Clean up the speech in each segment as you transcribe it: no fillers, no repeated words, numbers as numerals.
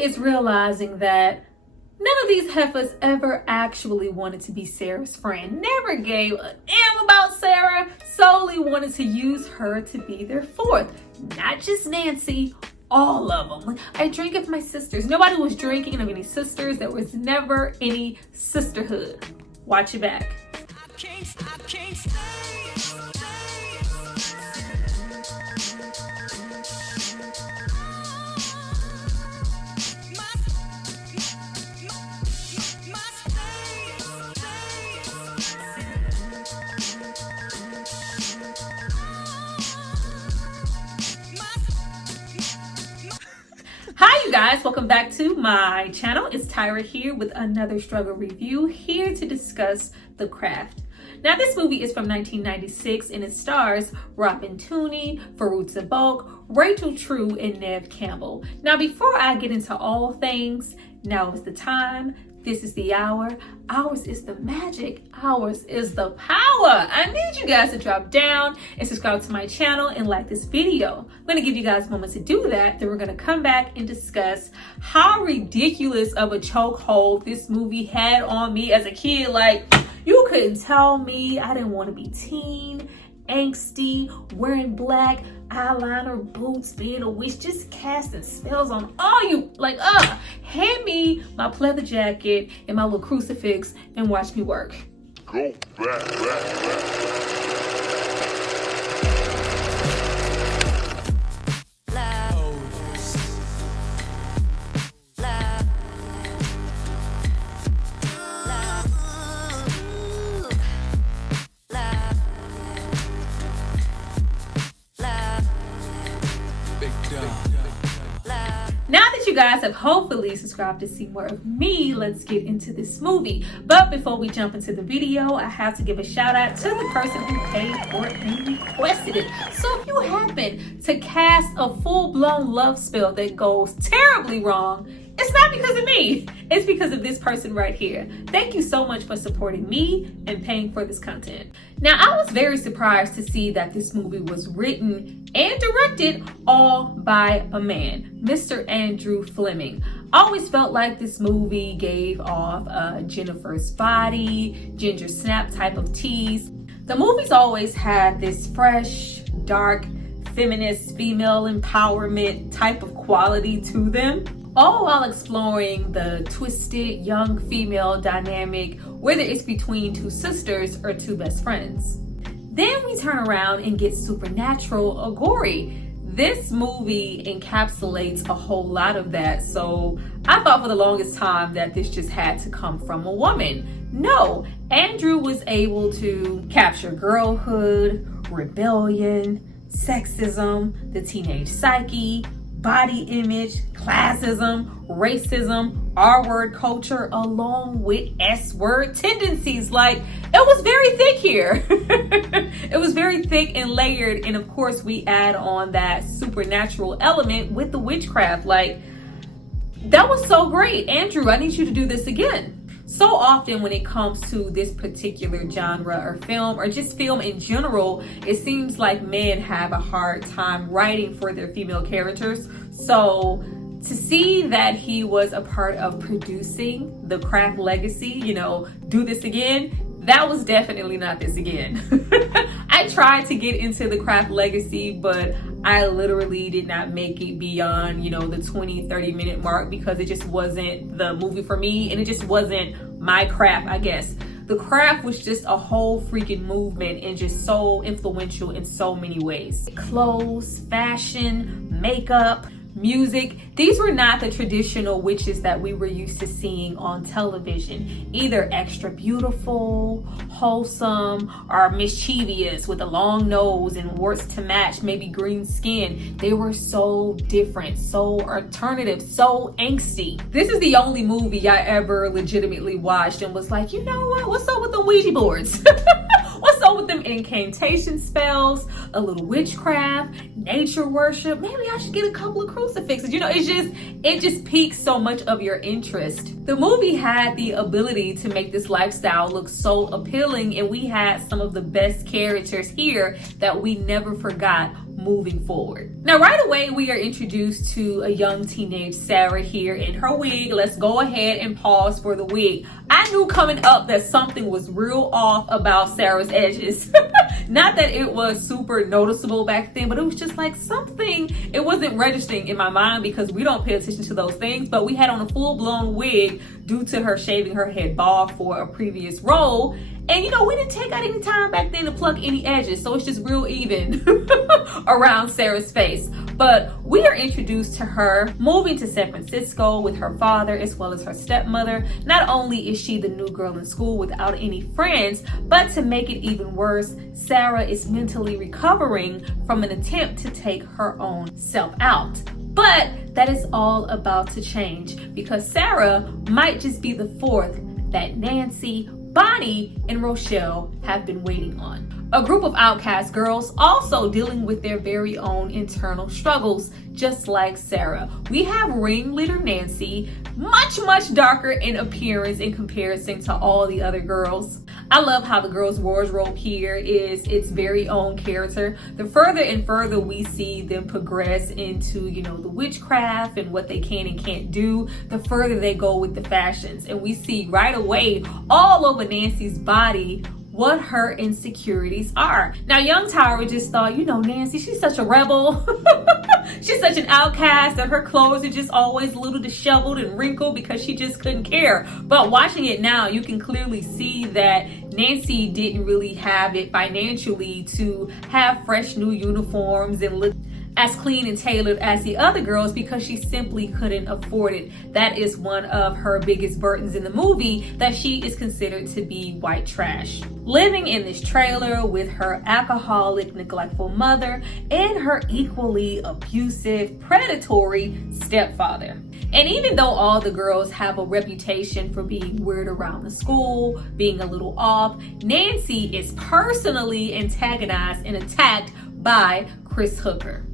is realizing that none of these heifers ever actually wanted to be Sarah's friend, never gave a damn about Sarah, solely wanted to use her to be their fourth. Not just Nancy, all of them. I drink of my sisters. Nobody was drinking of any sisters. There was never any sisterhood. Watch your back. I can't stay. Hi you guys, welcome back to my channel. It's Tyra here with another struggle review, here to discuss The Craft. Now this movie is from 1996 and it stars Robin Tunney, Fairuza Balk, Rachel True, and Neve Campbell. Now before I get into all things, now is the time, this is the hour, ours is the magic, ours is the power. I need you guys to drop down and subscribe to my channel and like this video. I'm gonna give you guys a moment to do that, then we're gonna come back and discuss how ridiculous of a chokehold this movie had on me as a kid. Like, you couldn't tell me I didn't want to be teen, angsty, wearing black, eyeliner, boots, being a witch, just casting spells on all you. Like, hand me my pleather jacket and my little crucifix and watch me work. Go back. Now that you guys have hopefully subscribed to see more of me, let's get into this movie. But before we jump into the video, I have to give a shout out to the person who paid for it and requested it. So if you happen to cast a full-blown love spell that goes terribly wrong, it's not because of me. It's because of this person right here. Thank you so much for supporting me and paying for this content. Now, I was very surprised to see that this movie was written and directed all by a man, Mr. Andrew Fleming. I always felt like this movie gave off a Jennifer's Body, Ginger Snap type of tease. The movies always had this fresh, dark, feminist, female empowerment type of quality to them, all while exploring the twisted young female dynamic, whether it's between two sisters or two best friends. Then we turn around and get supernatural or gory. This movie encapsulates a whole lot of that, so I thought for the longest time that this just had to come from a woman. No, Andrew was able to capture girlhood, rebellion, sexism, the teenage psyche, body image, classism, racism, R-word culture, along with S-word tendencies. Like, it was very thick here. It was very thick and layered, and of course we add on that supernatural element with the witchcraft. Like, that was so great. Andrew, I need you to do this again. So often when it comes to this particular genre or film, or just film in general, it seems like men have a hard time writing for their female characters. So to see that he was a part of producing the Craft legacy, you know, do this again, that was definitely not this again. I tried to get into the Craft legacy, but I literally did not make it beyond, you know, the 20-30 minute mark because it just wasn't the movie for me, and it just wasn't my craft, I guess. The Craft was just a whole freaking movement and just so influential in so many ways. Clothes, fashion, makeup, music, these were not the traditional witches that we were used to seeing on television. Either extra beautiful, wholesome, or mischievous with a long nose and warts to match, maybe green skin. They were so different, so alternative, so angsty. This is the only movie I ever legitimately watched and was like, you know what? What's up with the Ouija boards? What's up with them incantation spells, a little witchcraft, nature worship? Maybe I should get a couple of crucifixes. You know, it just piques so much of your interest. The movie had the ability to make this lifestyle look so appealing, and we had some of the best characters here that we never forgot moving forward. Now, right away, we are introduced to a young teenage Sarah here in her wig. Let's go ahead and pause for the wig. I knew coming up that something was real off about Sarah's edges. Not that it was super noticeable back then, but it was just like something, it wasn't registering in my mind because we don't pay attention to those things, but we had on a full-blown wig due to her shaving her head bald for a previous role. And you know, we didn't take out any time back then to pluck any edges, so it's just real even around Sarah's face. But we are introduced to her moving to San Francisco with her father as well as her stepmother. Not only is she the new girl in school without any friends, but to make it even worse, Sarah is mentally recovering from an attempt to take her own self out. But that is all about to change because Sarah might just be the fourth that Nancy, Bonnie, and Rochelle have been waiting on. A group of outcast girls also dealing with their very own internal struggles, just like Sarah. We have ringleader Nancy, much darker in appearance in comparison to all the other girls. I love how the girls' wardrobe here is its very own character. The further and further we see them progress into, you know, the witchcraft and what they can and can't do, the further they go with the fashions. And we see right away all over Nancy's body what her insecurities are. Now, young Tyra just thought, you know, Nancy, she's such a rebel. She's such an outcast and her clothes are just always a little disheveled and wrinkled because she just couldn't care. But watching it now, you can clearly see that Nancy didn't really have it financially to have fresh new uniforms and look as clean and tailored as the other girls because she simply couldn't afford it. That is one of her biggest burdens in the movie, that she is considered to be white trash. Living in this trailer with her alcoholic, neglectful mother and her equally abusive, predatory stepfather. And even though all the girls have a reputation for being weird around the school, being a little off, Nancy is personally antagonized and attacked by Chris Hooker,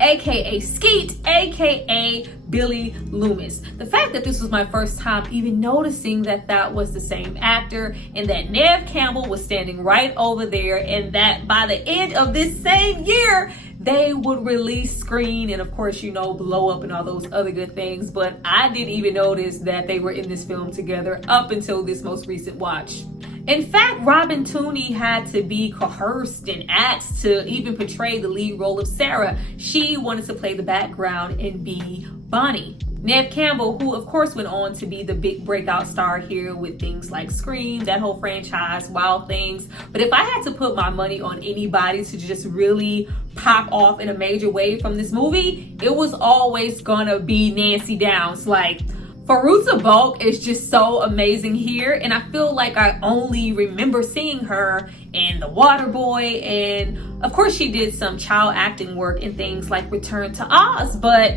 aka Skeet, aka Billy Loomis. The fact that this was my first time even noticing that that was the same actor and that Neve Campbell was standing right over there, and that by the end of this same year they would release Screen and of course, you know, Blow Up and all those other good things. But I didn't even notice that they were in this film together up until this most recent watch. In fact, Robin Tunney had to be coerced and asked to even portray the lead role of Sarah. She wanted to play the background and be Bonnie. Neve Campbell, who of course went on to be the big breakout star here with things like Scream, that whole franchise, Wild Things. But if I had to put my money on anybody to just really pop off in a major way from this movie, it was always gonna be Nancy Downs. Like, Fairuza Balk is just so amazing here, and I feel like I only remember seeing her in The Waterboy, and of course she did some child acting work in things like Return to Oz, but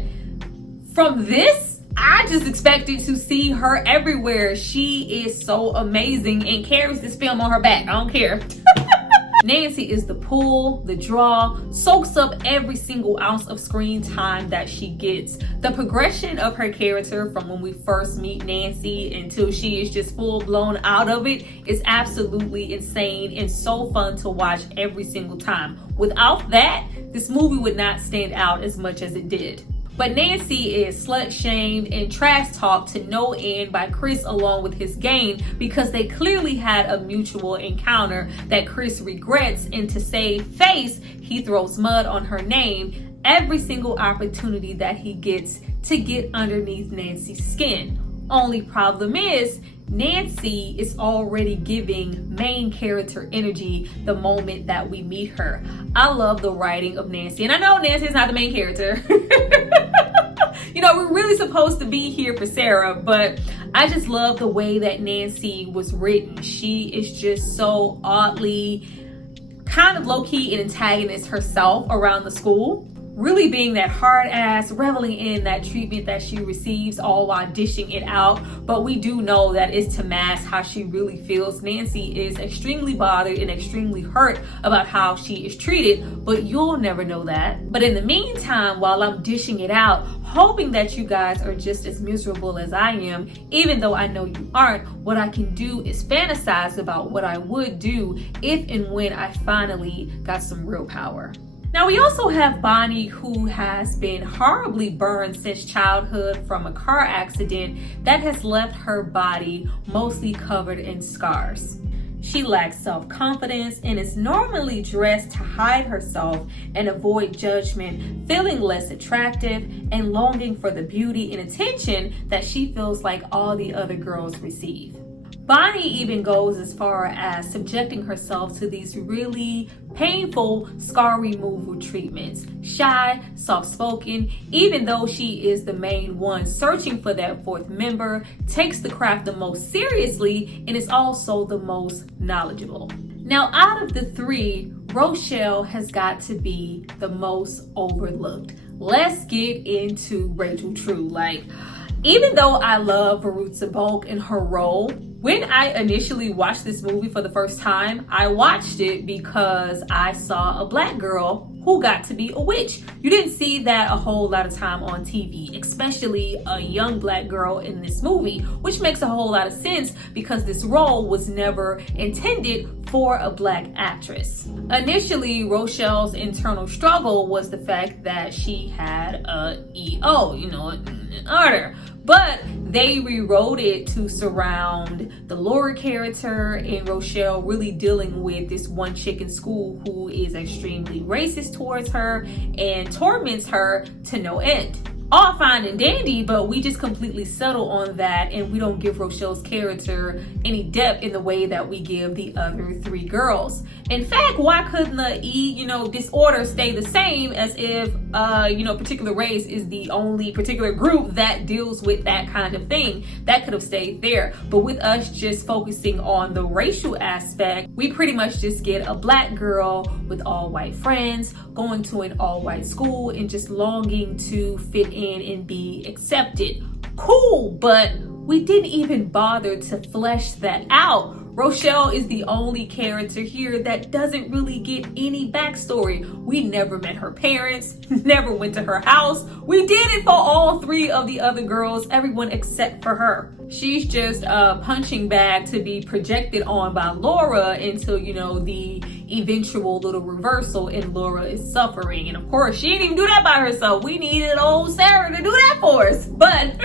from this, I just expected to see her everywhere. She is so amazing and carries this film on her back. I don't care. Nancy is the pull, the draw, soaks up every single ounce of screen time that she gets. The progression of her character from when we first meet Nancy until she is just full blown out of it is absolutely insane and so fun to watch every single time. Without that, this movie would not stand out as much as it did. But Nancy is slut-shamed and trash-talked to no end by Chris along with his gang because they clearly had a mutual encounter that Chris regrets, and to save face, he throws mud on her name every single opportunity that he gets to get underneath Nancy's skin. Only problem is, Nancy is already giving main character energy the moment that we meet her. I love the writing of Nancy, and I know Nancy is not the main character. You know, we're really supposed to be here for Sarah, but I just love the way that Nancy was written. She is just so oddly kind of low-key an antagonist herself around the school. Really being that hard ass, reveling in that treatment that she receives, all while dishing it out. But we do know that it's to mask how she really feels. Nancy is extremely bothered and extremely hurt about how she is treated, but you'll never know that. But in the meantime, while I'm dishing it out, hoping that you guys are just as miserable as I am, even though I know you aren't, what I can do is fantasize about what I would do if and when I finally got some real power. Now we also have Bonnie, who has been horribly burned since childhood from a car accident that has left her body mostly covered in scars. She lacks self-confidence and is normally dressed to hide herself and avoid judgment, feeling less attractive and longing for the beauty and attention that she feels like all the other girls receive. Bonnie even goes as far as subjecting herself to these really painful scar removal treatments. Shy, soft-spoken, even though she is the main one searching for that fourth member, takes the craft the most seriously and is also the most knowledgeable. Now, out of the three, Rochelle has got to be the most overlooked. Let's get into Rachel True. Even though I love Fairuza Balk and her role, when I initially watched this movie for the first time, I watched it because I saw a black girl who got to be a witch. You didn't see that a whole lot of time on TV, especially a young black girl in this movie, which makes a whole lot of sense because this role was never intended for a black actress. Initially, Rochelle's internal struggle was the fact that she had a EO, an order. But they rewrote it to surround the Laura character and Rochelle really dealing with this one chick in school who is extremely racist towards her and torments her to no end. All fine and dandy, but we just completely settle on that and we don't give Rochelle's character any depth in the way that we give the other three girls. In fact, why couldn't the disorder stay the same as if particular race is the only particular group that deals with that kind of thing? That could have stayed there. But with us just focusing on the racial aspect, we pretty much just get a black girl with all white friends going to an all white school and just longing to fit in and be accepted. Cool, but we didn't even bother to flesh that out. Rochelle is the only character here that doesn't really get any backstory. We never met her parents, never went to her house. We did it for all three of the other girls, everyone except for her. She's just a punching bag to be projected on by Laura until, the eventual little reversal and Laura is suffering. And of course, she didn't even do that by herself. We needed old Sarah to do that for us. But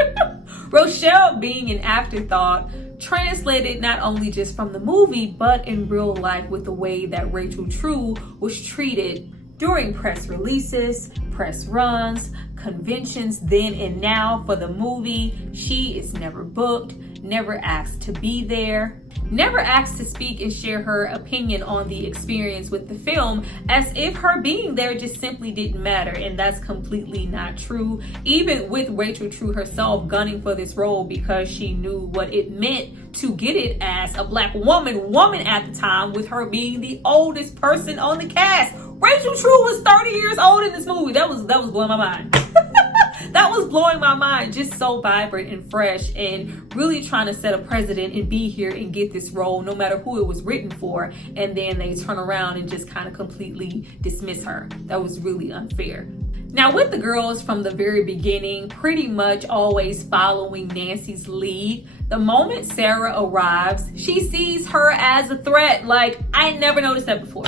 Rochelle being an afterthought translated not only just from the movie, but in real life with the way that Rachel True was treated during press releases, press runs, conventions then and now for the movie. She is never booked, never asked to be there, never asked to speak and share her opinion on the experience with the film, as if her being there just simply didn't matter, and that's completely not true. Even with Rachel True herself gunning for this role because she knew what it meant to get it as a black woman at the time, with her being the oldest person on the cast. Rachel True was 30 years old in this movie. That was blowing my mind. That was blowing my mind. Just so vibrant and fresh and really trying to set a precedent and be here and get this role no matter who it was written for. And then they turn around and just kind of completely dismiss her. That was really unfair. Now with the girls from the very beginning, pretty much always following Nancy's lead, the moment Sarah arrives, she sees her as a threat. I never noticed that before.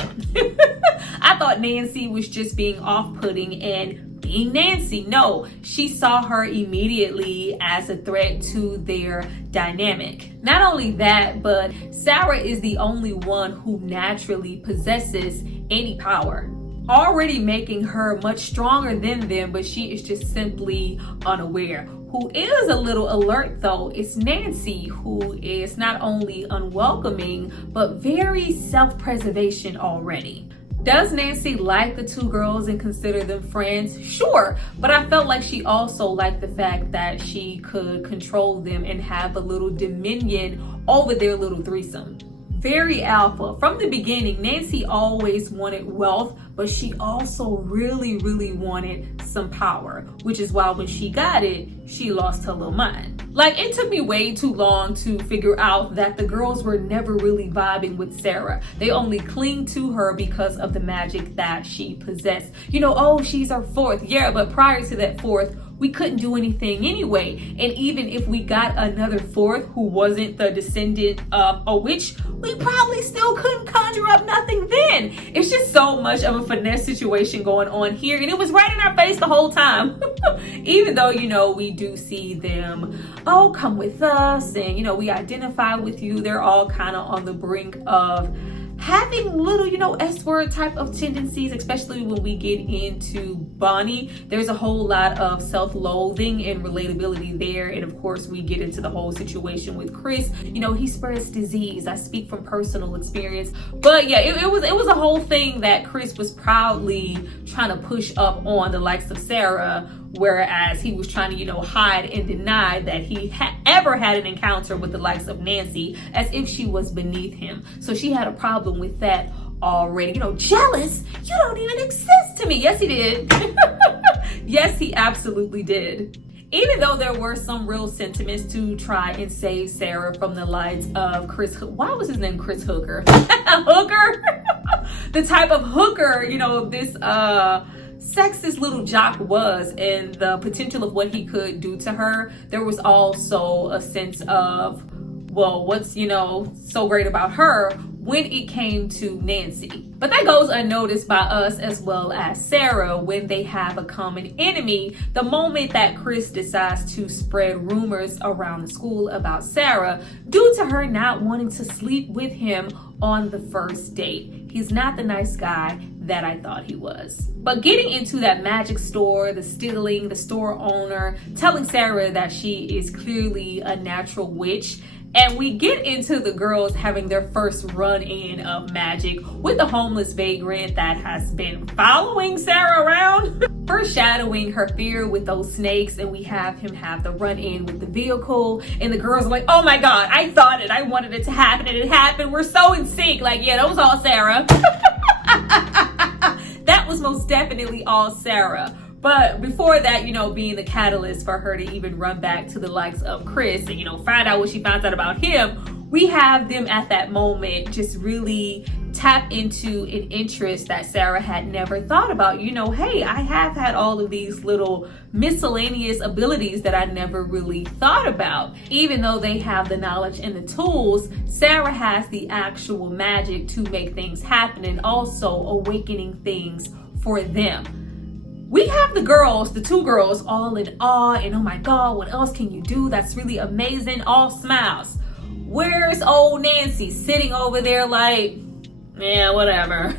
I thought Nancy was just being off-putting and being Nancy. No, she saw her immediately as a threat to their dynamic. Not only that, but Sarah is the only one who naturally possesses any power, already making her much stronger than them, but she is just simply unaware. Who is a little alert though is Nancy, who is not only unwelcoming, but very self-preservation already. Does Nancy like the two girls and consider them friends? Sure, but I felt like she also liked the fact that she could control them and have a little dominion over their little threesome. Very alpha. From the beginning, Nancy always wanted wealth, but she also really wanted some power, which is why when she got it, she lost her little mind. It took me way too long to figure out that the girls were never really vibing with Sarah. They only cling to her because of the magic that she possessed. Oh, she's our fourth. Yeah, but prior to that fourth, we couldn't do anything anyway. And even if we got another fourth who wasn't the descendant of a witch, we probably still couldn't conjure up nothing then. It's just so much of a finesse situation going on here, and it was right in our face the whole time. Even though, you know, we do see them, oh, come with us, and, you know, we identify with you, they're all kind of on the brink of having little, you know, S-word type of tendencies, especially when we get into Bonnie. There's a whole lot of self-loathing and relatability there. And of course, we get into the whole situation with Chris. You know, he spreads disease. I speak from personal experience. But yeah, it was a whole thing that Chris was proudly trying to push up on the likes of Sarah, whereas he was trying to, you know, hide and deny that he ever had an encounter with the likes of Nancy, as if she was beneath him. So she had a problem with that already. You know, jealous? You don't even exist to me. Yes, he did. Yes, he absolutely did. Even though there were some real sentiments to try and save Sarah from the likes of Chris. Why was his name Chris Hooker? Hooker? The type of hooker, you know, this sexist little jock was, and the potential of what he could do to her. There was also a sense of, well, what's, you know, so great about her when it came to Nancy. But that goes unnoticed by us as well as Sarah when they have a common enemy. The moment that Chris decides to spread rumors around the school about Sarah due to her not wanting to sleep with him on the first date. He's not the nice guy that I thought he was. But getting into that magic store, the stealing, the store owner, telling Sarah that she is clearly a natural witch, and we get into the girls having their first run-in of magic with the homeless vagrant that has been following Sarah around, foreshadowing her fear with those snakes, and we have him have the run-in with the vehicle, and the girls are like, oh my god, I thought it, I wanted it to happen, and it happened, we're so in sync. Like, yeah, that was all Sarah. That was most definitely all Sarah. But before that, you know, being the catalyst for her to even run back to the likes of Chris and, you know, find out what she finds out about him, we have them at that moment just really tap into an interest that Sarah had never thought about. You know, hey, I have had all of these little miscellaneous abilities that I never really thought about. Even though they have the knowledge and the tools, Sarah has the actual magic to make things happen and also awakening things for them. We have the girls, the two girls, all in awe and oh my god, what else can you do? That's really amazing, all smiles. Where's old Nancy sitting over there like, yeah, whatever.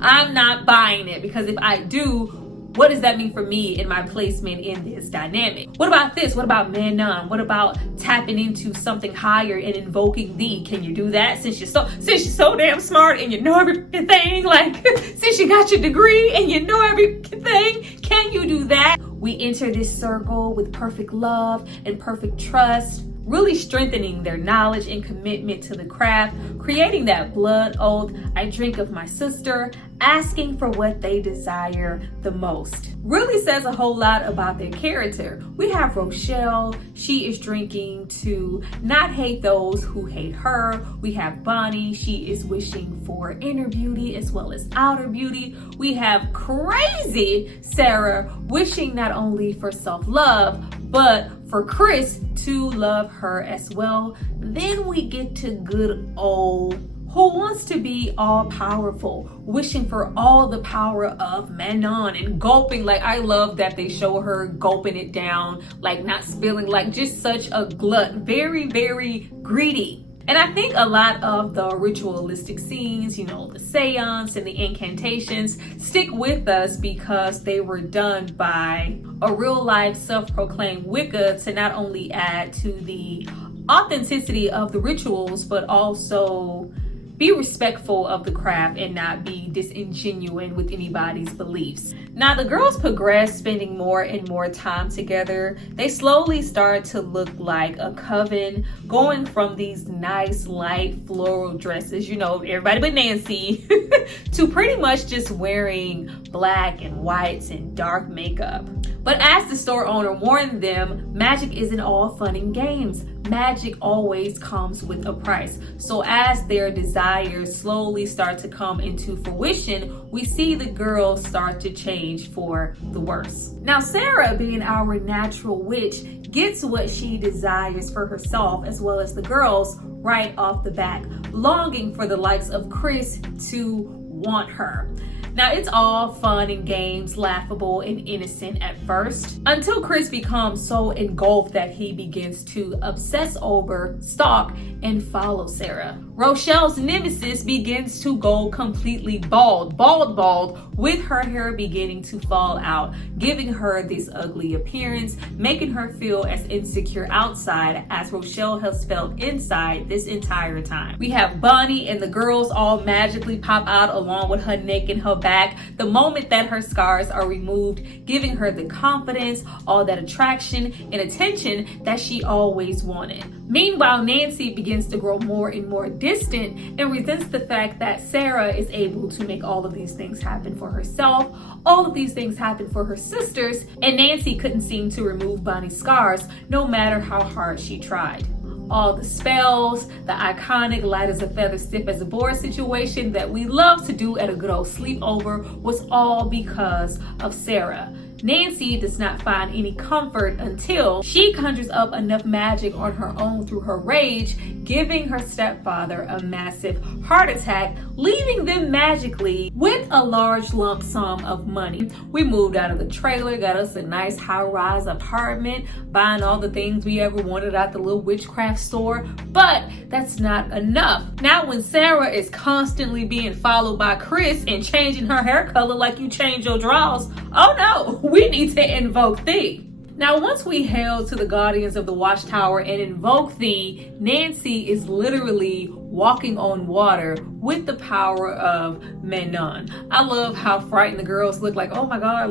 I'm not buying it, because if I do, what does that mean for me and my placement in this dynamic? What about this? What about Manon? What about tapping into something higher and invoking thee? Can you do that since you're so damn smart and you know everything? Like, since you got your degree and you know everything, can you do that? We enter this circle with perfect love and perfect trust, really strengthening their knowledge and commitment to the craft, creating that blood oath, I drink of my sister, asking for what they desire the most. Really says a whole lot about their character. We have Rochelle, she is drinking to not hate those who hate her. We have Bonnie, she is wishing for inner beauty as well as outer beauty. We have crazy Sarah wishing not only for self-love, but for Chris to love her as well. Then we get to good old who wants to be all powerful, wishing for all the power of Manon and gulping. Like, I love that they show her gulping it down, like not spilling, like just such a glut, very, very greedy. And I think a lot of the ritualistic scenes, you know, the seance and the incantations stick with us because they were done by a real life self-proclaimed Wicca to not only add to the authenticity of the rituals, but also be respectful of the craft and not be disingenuous with anybody's beliefs. Now, the girls progress, spending more and more time together. They slowly start to look like a coven, going from these nice light floral dresses, you know, everybody but Nancy, to pretty much just wearing black and whites and dark makeup. But as the store owner warned them, magic isn't all fun and games. Magic always comes with a price. So as their desires slowly start to come into fruition, we see the girls start to change for the worse. Now, Sarah, being our natural witch, gets what she desires for herself as well as the girls right off the bat, longing for the likes of Chris to want her. Now, it's all fun and games, laughable and innocent at first, until Chris becomes so engulfed that he begins to obsess over, stalk, and follow Sarah. Rochelle's nemesis begins to go completely bald, with her hair beginning to fall out, giving her this ugly appearance, making her feel as insecure outside as Rochelle has felt inside this entire time. We have Bonnie and the girls all magically pop out along with her neck and her back the moment that her scars are removed, giving her the confidence, all that attraction and attention that she always wanted. Meanwhile, Nancy begins to grow more and more distant and resents the fact that Sarah is able to make all of these things happen for herself, all of these things happen for her sisters, and Nancy couldn't seem to remove Bonnie's scars no matter how hard she tried. All the spells, the iconic light as a feather, stiff as a board situation that we love to do at a good old sleepover was all because of Sarah. Nancy does not find any comfort until she conjures up enough magic on her own through her rage, giving her stepfather a massive heart attack, leaving them magically with a large lump sum of money. We moved out of the trailer, got us a nice high-rise apartment, buying all the things we ever wanted at the little witchcraft store, but that's not enough. Now when Sarah is constantly being followed by Chris and changing her hair color like you change your drawers, oh no, we need to invoke thee. Now, once we hail to the guardians of the watchtower and invoke thee, Nancy is literally walking on water with the power of Menon. I love how frightened the girls look, like, oh my God,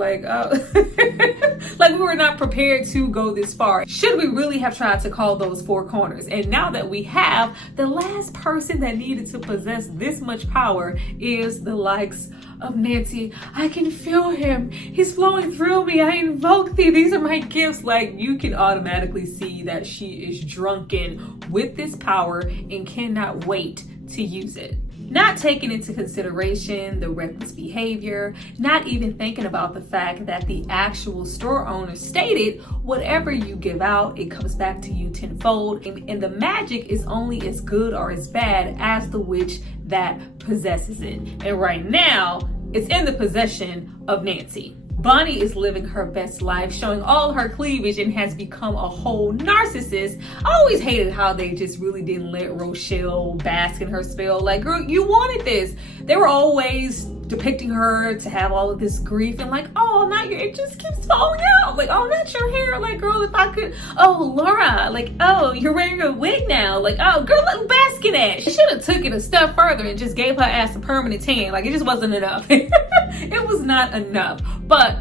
like we were not prepared to go this far. Should we really have tried to call those four corners? And now that we have, the last person that needed to possess this much power is the likes of Nancy. I can feel him. He's flowing through me. I invoke thee. These are my gifts. Like, you can automatically see that she is drunken with this power and cannot wait to use it. Not taking into consideration the reckless behavior, not even thinking about the fact that the actual store owner stated, whatever you give out, it comes back to you tenfold, and the magic is only as good or as bad as the witch that possesses it. And right now, it's in the possession of Nancy. Bonnie is living her best life, showing all her cleavage, and has become a whole narcissist. I always hated how they just really didn't let Rochelle bask in her spell. Like, girl, you wanted this. They were always depicting her to have all of this grief and like, oh, not your, it just keeps falling out. Like, oh, not your hair. Like, girl, if I could, oh, Laura, like, oh, you're wearing a wig now. Like, oh, girl, let bask in that. She should have took it a step further and just gave her ass a permanent tan. Like, it just wasn't enough. It was not enough. But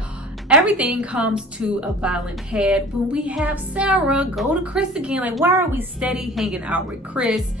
everything comes to a violent head when we have Sarah go to Chris again. Like, why are we steady hanging out with Chris?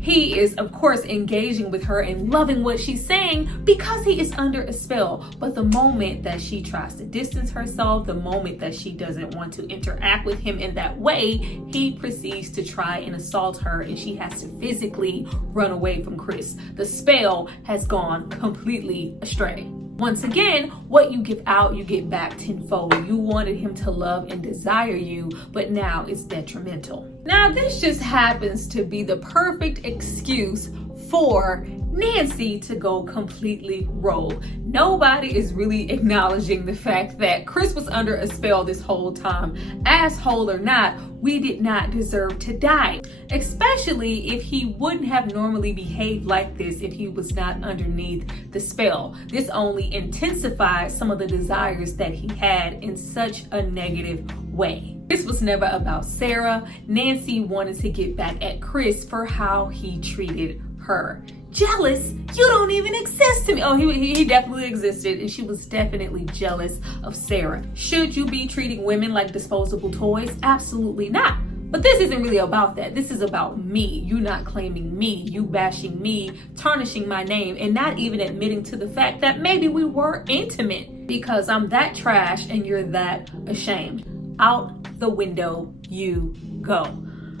He is, of course, engaging with her and loving what she's saying because he is under a spell. But the moment that she tries to distance herself, the moment that she doesn't want to interact with him in that way, he proceeds to try and assault her, and she has to physically run away from Chris. The spell has gone completely astray. Once again, what you give out, you get back tenfold. You wanted him to love and desire you, but now it's detrimental. Now, this just happens to be the perfect excuse for Nancy to go completely rogue. Nobody is really acknowledging the fact that Chris was under a spell this whole time. Asshole or not, we did not deserve to die. Especially if he wouldn't have normally behaved like this if he was not underneath the spell. This only intensified some of the desires that he had in such a negative way. This was never about Sarah. Nancy wanted to get back at Chris for how he treated her. Jealous? You don't even exist to me. Oh, he definitely existed, and she was definitely jealous of Sarah. Should you be treating women like disposable toys? Absolutely not. But this isn't really about that. This is about me. You not claiming me, you bashing me, tarnishing my name, and not even admitting to the fact that maybe we were intimate. because I'm that trash and you're that ashamed. Out the window you go.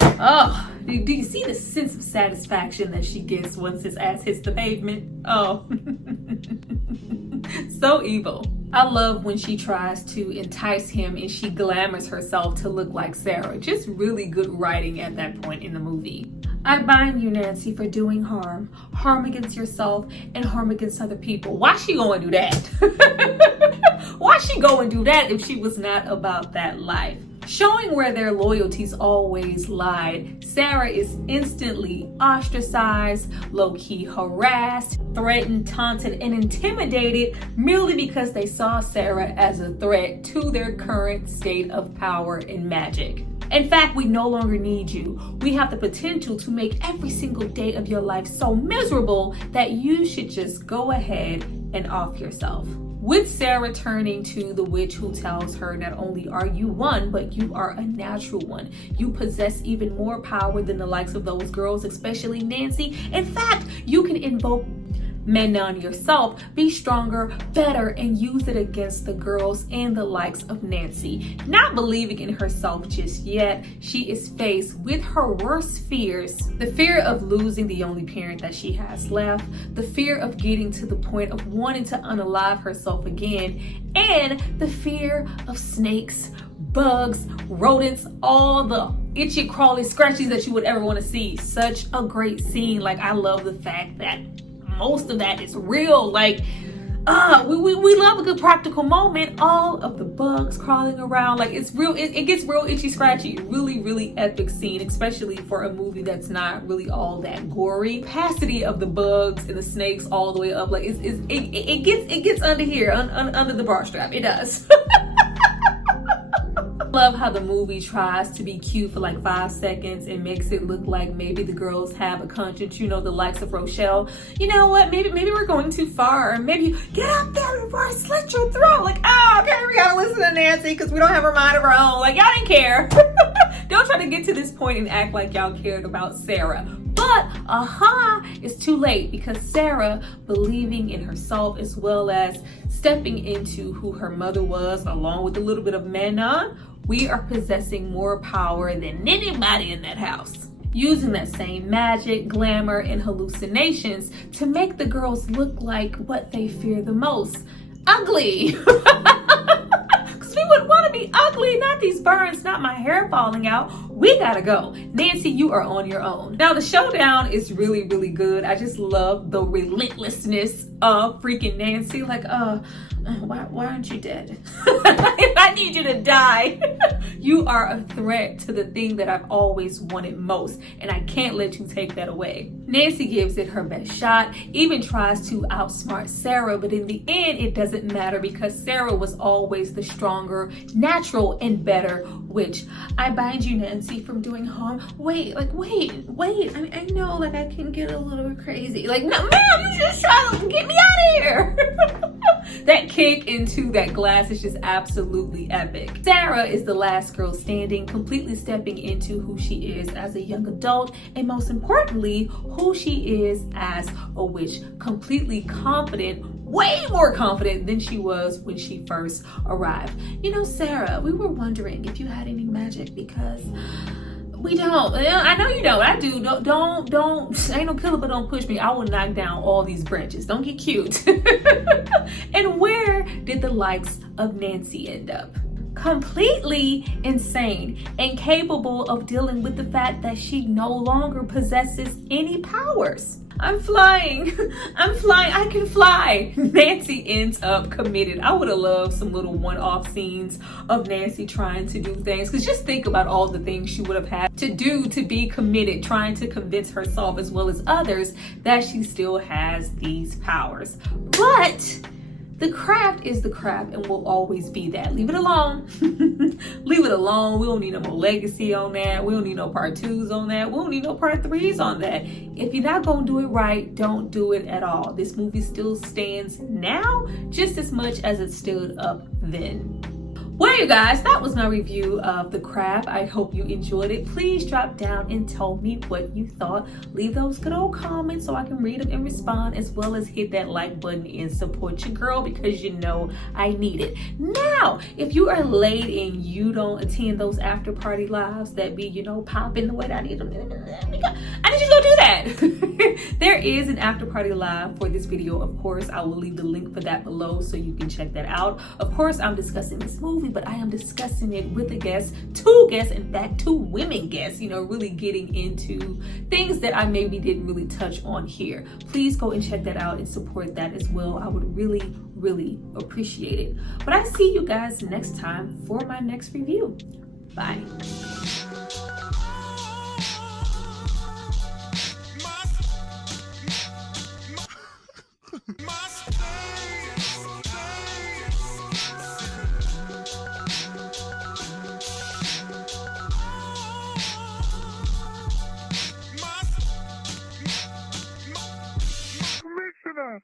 Oh, do you see the sense of satisfaction that she gets once his ass hits the pavement? Oh, so evil. I love when she tries to entice him and she glamours herself to look like Sarah. Just really good writing at that point in the movie. I bind you, Nancy, for doing harm. Harm against yourself and harm against other people. Why she go and do that? Why she go and do that if she was not about that life? Showing where their loyalties always lied, Sarah is instantly ostracized, low-key harassed, threatened, taunted, and intimidated merely because they saw Sarah as a threat to their current state of power and magic. In fact, we no longer need you. We have the potential to make every single day of your life so miserable that you should just go ahead and off yourself. With Sarah turning to the witch who tells her, not only are you one, but you are a natural one. You possess even more power than the likes of those girls, especially Nancy. In fact, you can invoke Menon yourself, be stronger, better, and use it against the girls and the likes of Nancy. Not believing in herself just yet, she is faced with her worst fears. The fear of losing the only parent that she has left, the fear of getting to the point of wanting to unalive herself again, and the fear of snakes, bugs, rodents, all the itchy, crawly, scratchies that you would ever want to see. Such a great scene. Like, I love the fact that most of that is real. Like, we love a good practical moment. All of the bugs crawling around, like, it's real. It gets real itchy, scratchy. Really, really epic scene, especially for a movie that's not really all that gory. Capacity of the bugs and the snakes all the way up, like, it gets under here, under the bra strap. It does. Love how the movie tries to be cute for like 5 seconds and makes it look like maybe the girls have a conscience, you know, the likes of Rochelle. You know what, maybe we're going too far, or maybe get up there before I slit your throat. Like, oh, okay, we gotta listen to Nancy because we don't have her mind of our own. Like, y'all didn't care. Don't try to get to this point and act like y'all cared about Sarah. But it's too late, because Sarah, believing in herself as well as stepping into who her mother was, along with a little bit of Menon, we are possessing more power than anybody in that house. Using that same magic, glamour, and hallucinations to make the girls look like what they fear the most: ugly. Because we would want to be ugly, not these burns, not my hair falling out. We gotta go. Nancy, you are on your own. Now, the showdown is really, really good. I just love the relentlessness of freaking Nancy. Like, why aren't you dead? I need you to die. You are a threat to the thing that I've always wanted most, and I can't let you take that away. Nancy gives it her best shot, even tries to outsmart Sarah, but in the end, it doesn't matter because Sarah was always the stronger, natural, and better witch. I bind you, Nancy, from doing harm. Wait. I mean, I know, like, I can get a little crazy. Like, no, ma'am, you just trying to get me out of here. That kick into that glass is just absolutely epic. Sarah is the last girl standing, completely stepping into who she is as a young adult, and most importantly, who she is as a witch. Completely confident, way more confident than she was when she first arrived. You know, Sarah, we were wondering if you had any magic, because we don't. I know you don't. I do. Don't. Ain't no killer, but don't push me. I will knock down all these branches. Don't get cute. And where did the likes of Nancy end up? Completely insane, incapable of dealing with the fact that she no longer possesses any powers. I'm flying. I can fly. Nancy ends up committed. I would have loved some little one-off scenes of Nancy trying to do things, because just think about all the things she would have had to do to be committed, trying to convince herself as well as others that she still has these powers. But the craft is the craft and will always be that. Leave it alone. Leave it alone. We don't need no more legacy on that. We don't need no part 2s on that. We don't need no part 3s on that. If you're not gonna do it right, don't do it at all. This movie still stands now just as much as it stood up then. Well, you guys, that was my review of The Craft. I hope you enjoyed it. Please drop down and tell me what you thought. Leave those good old comments so I can read them and respond, as well as hit that like button and support your girl, because you know I need it. Now, if you are late and you don't attend those after party lives that be, you know, popping the way that I need them, I need you to go do that. There is an after party live for this video. Of course, I will leave the link for that below so you can check that out. Of course, I'm discussing this movie, but I am discussing it with a guest, two guests, in fact, two women guests, you know, really getting into things that I maybe didn't really touch on here. Please go and check that out and support that as well. I would really, really appreciate it. But I see you guys next time for my next review. Bye. Commissioner!